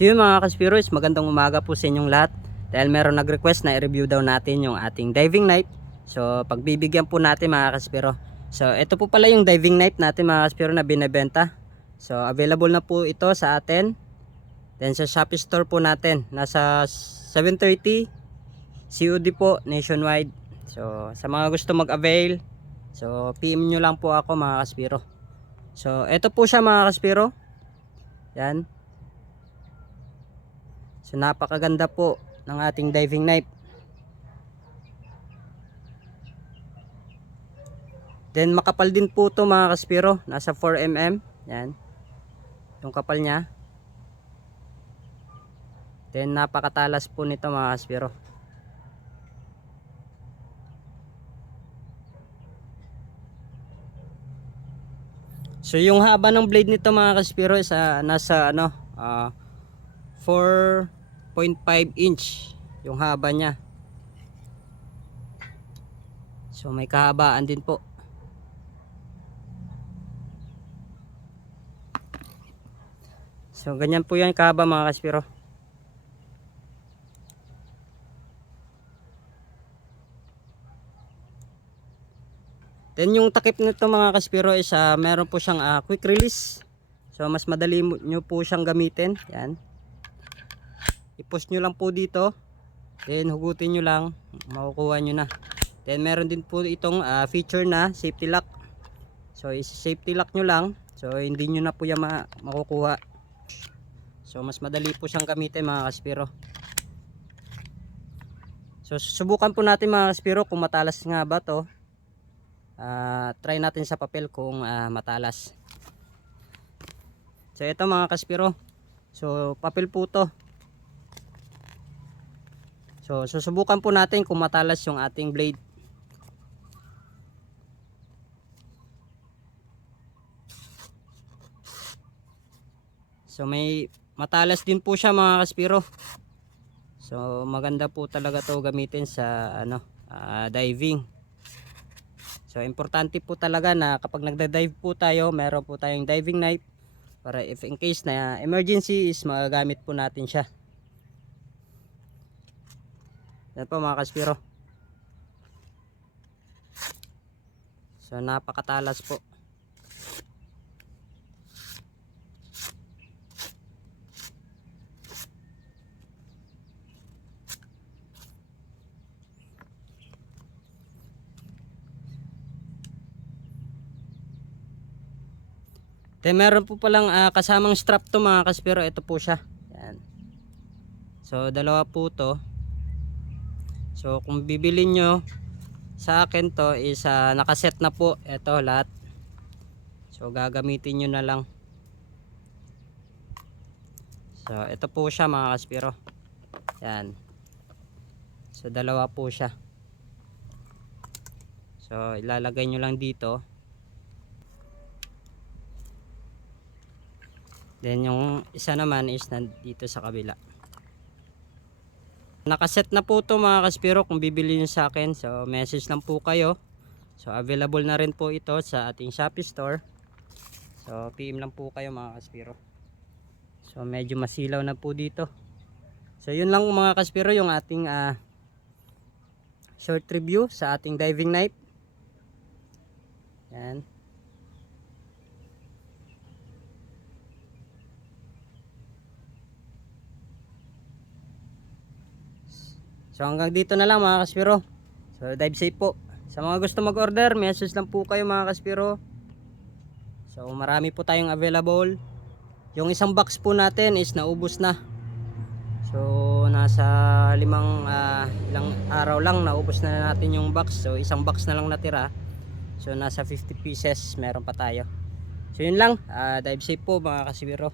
So yun mga kaspiros, magandang umaga po sa inyong lahat. Dahil meron nag-request na i-review daw natin yung ating diving knife. So pagbibigyan po natin mga kaspiro. So ito po pala yung diving knife natin mga kaspiro na binebenta. So available na po ito sa atin. Then sa Shopee store po natin, nasa 730 COD po nationwide. So sa mga gusto mag-avail, so PM nyo lang po ako mga kaspiro. So ito po siya mga kaspiro. Yan. So napakaganda po ng ating diving knife. Then makapal din po to mga kaspiro, nasa 4mm. Yan. Yung kapal niya. Then napakatalas po nito mga kaspiro. So yung haba ng blade nito mga kaspiro is nasa 4.5 inch yung haba niya. So may kahabaan din po. So ganyan po yan kahaba mga kaspiro. Then yung takip nito mga kaspiro is meron po siyang quick release. So mas madali nyo po siyang gamitin. Yan. I-push nyo lang po dito. Then hugutin nyo lang, makukuha nyo na. Then meron din po itong feature na safety lock. So safety lock nyo lang. So hindi nyo na po yan makukuha. So mas madali po siyang gamitin mga kaspiro. So susubukan po natin mga kaspiro kung matalas nga ba to. Try natin sa papel kung matalas. So ito mga kaspiro. So papel po to. So susubukan po natin kung matalas yung ating blade. So may matalas din po siya mga kaspiro. So maganda po talaga to gamitin sa diving. So importante po talaga na kapag nagda-dive po tayo, meron po tayong diving knife para if in case na emergency is magagamit po natin siya. Yan po mga kaspiro. So napakatalas po. Then meron po palang kasamang strap to mga kaspiro. Ito po siya. Yan. So dalawa po to. So kung bibili nyo sa akin to is nakaset na po ito lahat. So gagamitin nyo na lang. So ito po siya mga kaspiro. Yan. So dalawa po siya. So ilalagay nyo lang dito. Then yung isa naman is nandito sa kabila. Nakaset na po to mga kaspiro kung bibili nyo sa akin. So message lang po kayo. So available na rin po ito sa ating Shopee store. So PM lang po kayo mga kaspiro. So medyo masilaw na po dito. So yun lang mga kaspiro yung ating short review sa ating diving knife. Yan. So hanggang dito na lang mga kaspiro. So dive safe po. Sa mga gusto mag-order, message lang po kayo mga kaspiro. So marami po tayong available. Yung isang box po natin is naubos na. So nasa ilang araw lang naubos na natin yung box. So isang box na lang natira. So nasa 50 pieces meron pa tayo. So yun lang, dive safe po mga kaspiro.